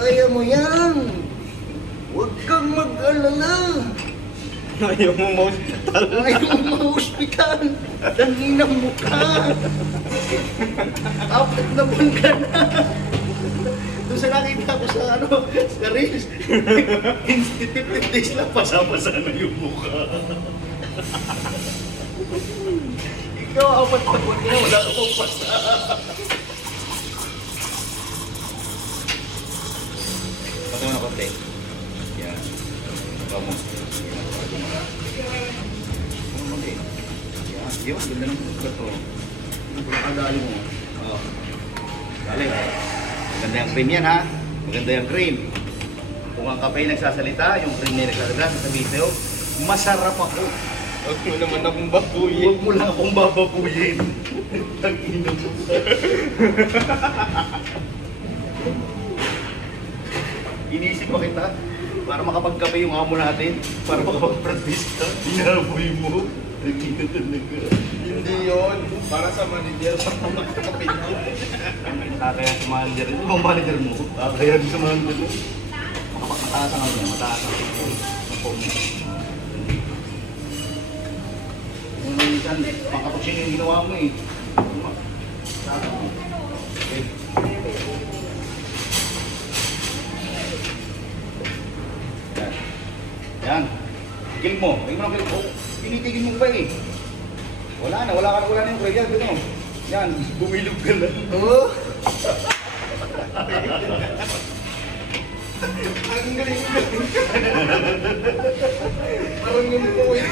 Kaya mo yan. Huwag kang mag-alala. Ayaw mo ma-hospital. Ayaw mo ma-hospital. Danginang mukha. 4 na buwan ka na. Doon sa nakita ko sa sa Reels. Institute days lang, pasapasa na yung mukha. Ikaw, 4 na buwan ka na, wala ka pang pasa. Pati mo na konti. Yan. Vamos. Konti. Yan. Yun, ganda ng gato. Nakadali mo. Oo. Dali. Maganda yung cream yan ha. Maganda yung cream. Kung ang kape nagsasalita, yung cream na nagsasalita sa video, masarap ako. Huwag mo naman akong babuyin. Huwag mo lang akong bababuyin. Tag-ina mo. Inisip pa kita para makapagkape yung amo natin, para makapag-practice ka, inaboy mo. Tag-ina talaga. Hindi yun. Para sa manager. Kapit mo. Kaya sa manager, ito bang manager mo? Kaya sa mga ano. Mataas ang ano, mataas ang phone mo. Yung minsan, pang-cappuccino yung ginawa mo eh. Okay. Yan. Yan. Kill mo. Ay mo na kill mo. Tinitigil mo pa eh. Wala na yung kaya dito. Yan, bumilog ka na. Oo. Ang galing. Parang yung po eh.